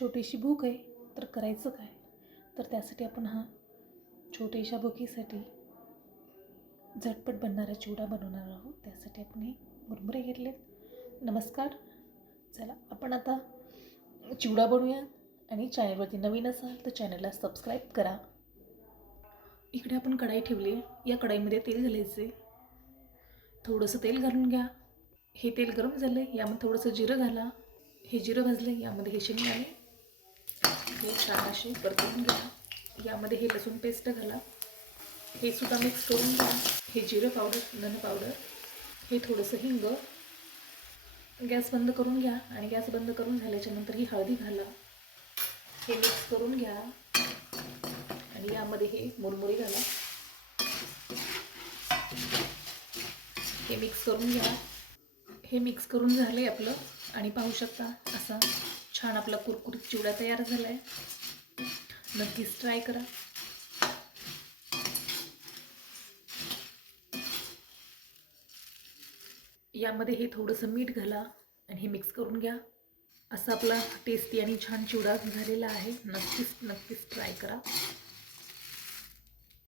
छोटीशी भूक आहे तर करायचं काय? तर त्यासाठी आपण छोट्याशा भुकीसाठी झटपट बनणारा चिवडा बनवणार आहोत. त्यासाठी आपण हे मुरमुरे घेतलेत. नमस्कार. चला आपण आता चिवडा बनवूया. आणि चॅनलवरती नवीन असाल तर चॅनलला सबस्क्राईब करा. इकडे आपण कढाई ठेवली आहे. या कढाईमध्ये तेल घालायचे. थोडंसं तेल घालून घ्या. हे तेल गरम झालं आहे. यामध्ये थोडंसं जिरं घाला. हे जिरं भाजलं. यामध्ये हे शेंगदाणे हे छान असे परतवून घ्या. यामध्ये हे लसूण पेस्ट घाला. हे सुद्धा मिक्स करून घ्या. हे जिरं पावडर, धन पावडर, हे थोडंसं हिंग. गॅस बंद करून घ्या. आणि गॅस बंद करून झाल्याच्यानंतर ही हळदी घाला. हे मिक्स करून घ्या. आणि यामध्ये हे मुरमुरे घाला. हे मिक्स करून घ्या. हे मिक्स करून झाले आपलं. आणि पाहू शकता असा छान आपला कुरकुरीत चिवडा तयार झाला आहे. नक्कीच ट्राय करा. यामध्ये हे थोडंसं मीठ घाला आणि हे मिक्स करून घ्या. असा आपला टेस्टी आणि छान चिवडा झालेला आहे. नक्कीच ट्राय करा.